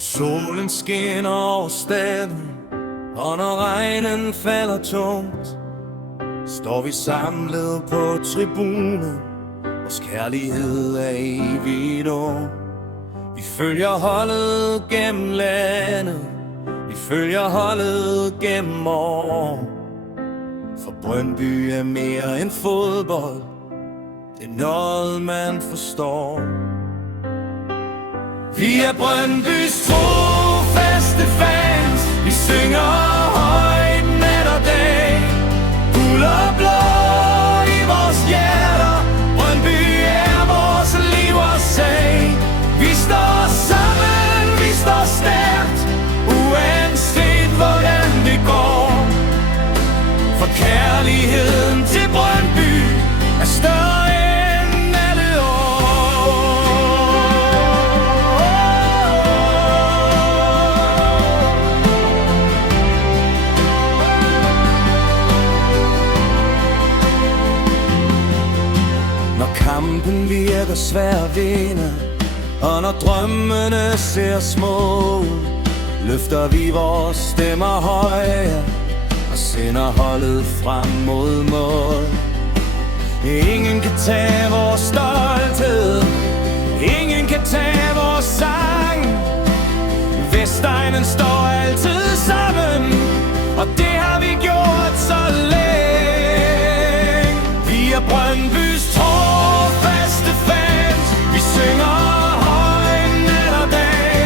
Solen skinner over staden, og når regnen falder tungt, står vi samlet på tribunen. Vores kærlighed er evigt ung. Vi følger holdet gennem landet, vi følger holdet gennem år. For Brøndby er mere end fodbold, det er noget man forstår. Vi er Brøndbys trofaste fans, vi synger højt nat og dag. Guld og blå i vores hjerter, Brøndby er vores liv og sag. Vi står sammen, vi står stærkt, uanset hvordan det går. For kærligheden til Brøndby er større end alle år. Når kampen virker svær at vinde, og når drømmene ser små, løfter vi vores stemmer høje og sender holdet frem mod mål. Ingen kan tage vores stolthed, ingen kan tage vores sang. Vestegnen står altid sammen, og det har vi gjort så længe. Vi er Brøndbys trofaste fans, vi synger højt nat og dag.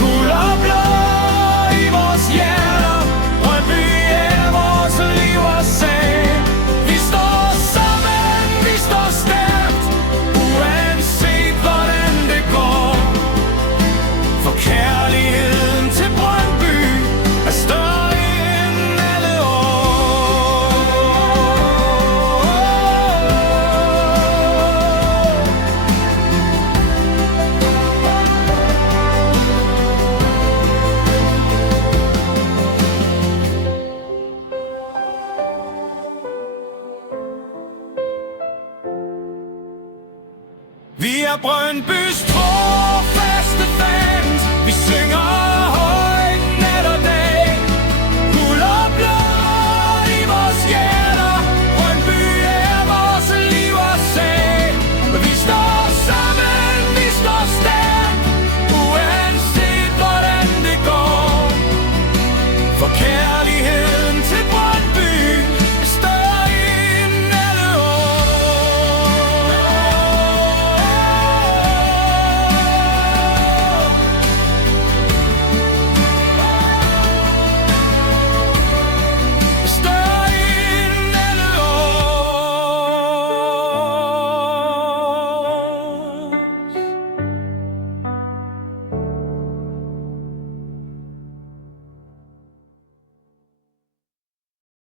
Guld og blå i vores hjerter, Brøndby er vores liv og sag. Vi står sammen, vi står stærkt, uanset hvordan det går. For kærligheden til Brøndby er større end alle år. Vi er Brøndbys trofaste fans, vi synger